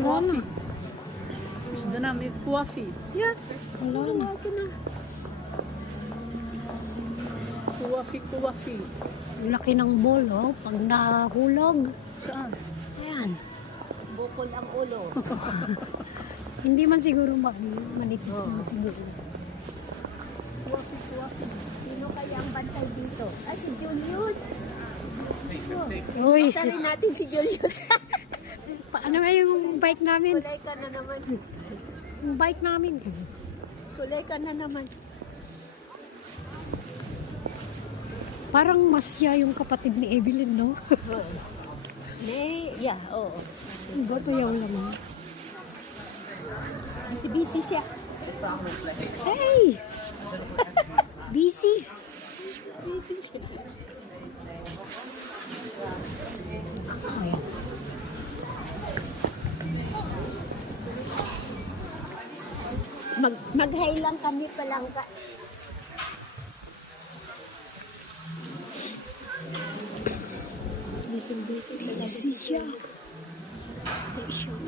Wala na. Coffee. Isda namin coffee. Yeah. Wala na. Coffee. Ang laki ng ball, oh. Pag nahulog. Saan? Ayan. Bukol ang ulo. Hindi man siguro manipis na siguro. Sino kaya ang bantay dito? Ay, si Julius. Uy, Sabi natin si Julius. paano nga yung bike namin? Kulay ka na naman. Yung bike namin. Kulay ka na naman. Parang masya yung kapatid ni Evelyn, no? Yeah, oo. Ba't ayaw lang? Busy siya. Hey! Busy. Busy siya. Ayan. Mag-hi lang kami palangka. Busy siya. Station.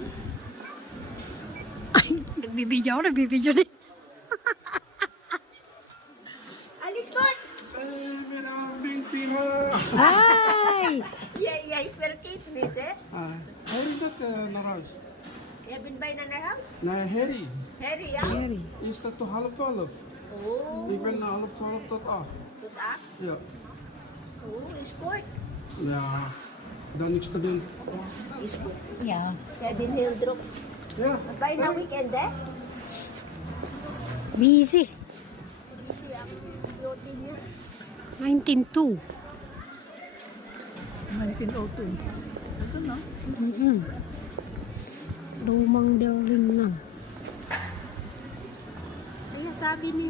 Ay, nagbibidyo din. Alis ko! Ay! Yeah, verkligen niet, hè? Harry dat naar huis? Je bent bijna naar huis? Nee, Harry. Harry, ja? Harry. Is dat tot 11:30? Oh, Ik ben 11:30 tot 8. tot 8. Ja. Oh, is kort. Ja, dan niks te doen. Is kort. Yeah. Kevin Hildrop. Ja. Bijna weekend, hè? Busy. Busy ang beauty niya. 1902. 1902. Ito na. Lumang building na. Kaya sabi ni